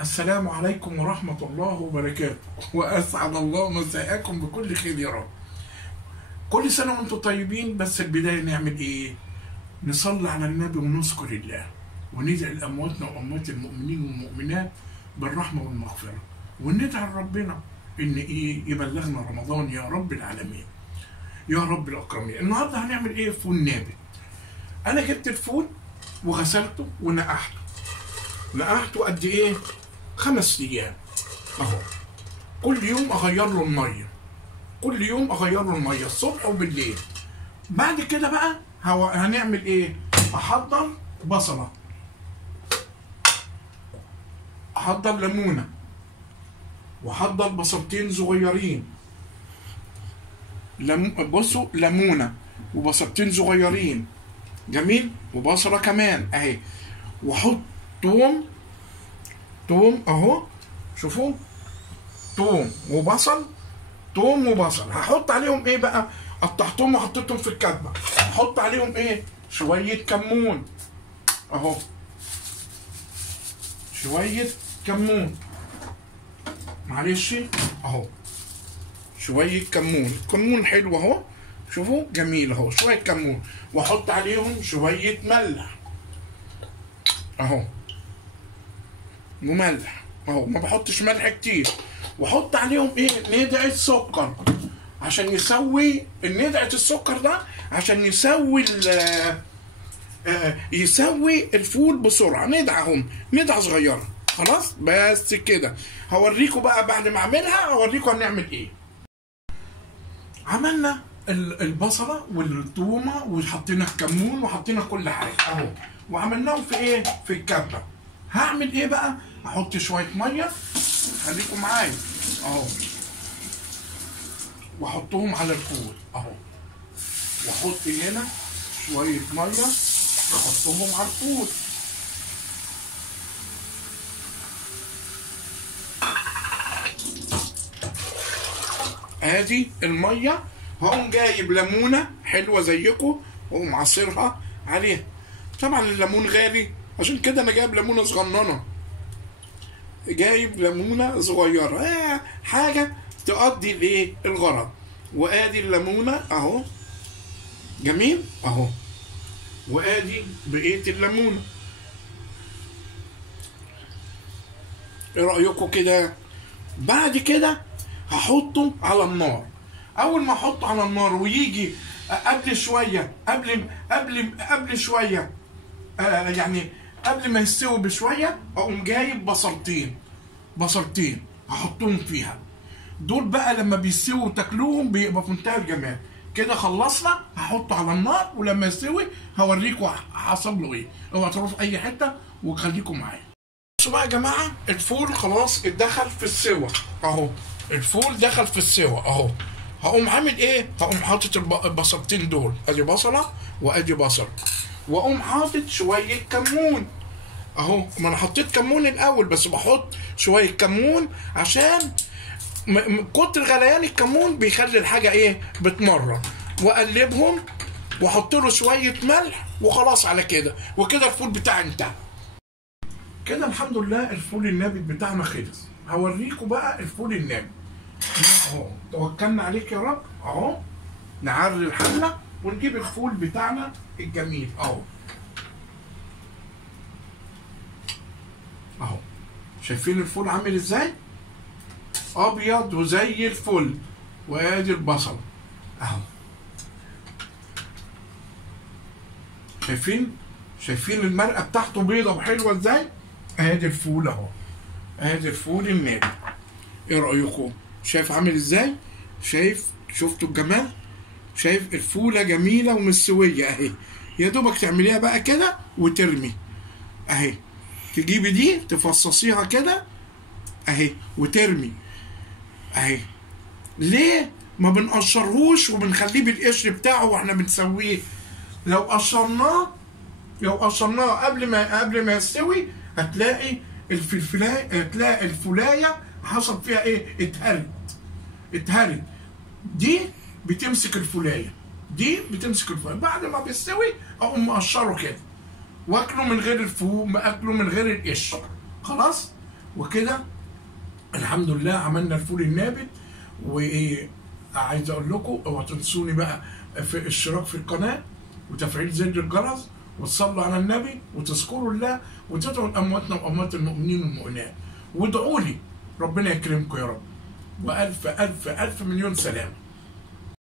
السلام عليكم ورحمة الله وبركاته، وأسعد الله مساءكم بكل خير يا رب. كل سنة وأنتم طيبين. بس البداية نعمل إيه؟ نصلي على النبي ونذكر الله وندعي لأمواتنا وأموات المؤمنين والمؤمنات بالرحمة والمغفرة، وندعي لربنا إن يبلغنا رمضان يا رب العالمين يا رب الأكرمين. النهارده هنعمل إيه؟ فول نابت. أنا جبت الفول وغسلته ونقعته. نقعته قد إيه؟ 5 أيام اهو. كل يوم اغير له الميه، كل يوم اغير له الميه الصبح وبالليل. بعد كده بقى هنعمل ايه؟ احضر بصله، احضر ليمونه، واحضر بصلتين صغيرين. بصوا، ليمونه وبصلتين صغيرين جميل، وبصله كمان اهي. واحط توم اهو، شوفوا، توم وبصل، توم وبصل. هحط عليهم ايه بقى؟ قطعتهم وحطيتهم في الكبه. هحط عليهم ايه؟ شويه كمون اهو، شويه كمون، معلش اهو، شويه كمون. كمون حلو اهو، شوفوا جميل اهو، شويه كمون. واحط عليهم شويه ملح اهو، وملح اهو، ما بحطش ملح كتير. واحط عليهم ايه؟ ندعة سكر عشان يسوي ندعة السكر ده عشان يسوي الفول بسرعه. ندعهم ندعة صغيره خلاص. بس كده هوريكم بقى بعد ما اعملها، هوريكم هنعمل ايه. عملنا البصله والثومه وحطينا الكمون وحطينا كل حاجه اهو، وعملناهم في ايه؟ في الكبه. هعمل ايه بقى؟ احط شويه ميه، خليكم معايا اهو، واحطهم على الفول اهو، واحط هنا شويه ميه احطهم على الفول. ادي الميه. هقوم جايب ليمونه حلوه زيكم واقوم عصيرها عليها. طبعا الليمون غالي عشان كده انا جايب ليمونه صغننه، جايب ليمونه صغيره حاجه تقضي الايه؟ الغرض. وادي الليمونه اهو جميل اهو، وادي بقيه الليمونه. ايه رايكم كده؟ بعد كده هحطه على النار. اول ما احطه على النار ويجي قبل شويه، قبل شويه يعني قبل ما يستوي بشويه، اقوم جايب بصلتين هحطهم فيها. دول بقى لما بيستووا تاكلوهم بيبقى في منتهى الجمال. كده خلصنا. هحطه على النار ولما يستوي هوريكم حصل له ايه. اوعوا تروحوا في اي حته وخليكم معايا. بصوا بقى يا جماعه، الفول خلاص اتدخل في السوا اهو، الفول دخل في السوا اهو. هقوم عامل ايه؟ هقوم حاطط البصلتين دول، ادي بصله وادي بصل، واقوم حاطط شويه كمون اهو. ما انا حطيت كمون الاول، بس بحط شويه كمون عشان كتر غليان الكمون بيخلي الحاجه ايه؟ بتمرر. واقلبهم واحط له شويه ملح وخلاص على كده. وكده الفول بتاعي انتهى. كده الحمد لله الفول النابت بتاعنا خلص. هوريكم بقى الفول النابت اهو. توكلنا عليك يا رب اهو. نعري الحله ونجيب الفول بتاعنا الجميل اهو اهو. شايفين الفول عامل ازاي؟ ابيض وزي الفل. وادي البصل اهو، شايفين المرقه بتاعته بيضه وحلوه ازاي؟ ادي الفول اهو، ادي الفول النابت. ايه رايكم؟ شايف عامل ازاي؟ شفتوا الجمال؟ شايف الفوله جميله ومستويه اهي. يا دوبك تعمليها بقى كده وترمي اهي. تجيبي دي تفصصيها كده اهي وترمي اهي. ليه ما بنقشرهوش وبنخليه بالقشر بتاعه واحنا بنسويه؟ لو قشرناه قبل ما يستوي هتلاقي الفلايه حصل فيها ايه؟ اتهرت. دي بتمسك الفلايه، بعد ما بيستوي اقوم مقشره كده واكله من غير اكله من غير القشر خلاص. وكده الحمد لله عملنا الفول النابت. وعايز اقول لكم اوعوا تنسوني بقى في الاشتراك في القناه وتفعيل زر الجرس وتصلوا على النبي وتذكروا الله وتدعوا لامواتنا واموات المؤمنين والمؤمنات، وادعوا لي ربنا يكرمكم يا رب. والف الف الف مليون سلام.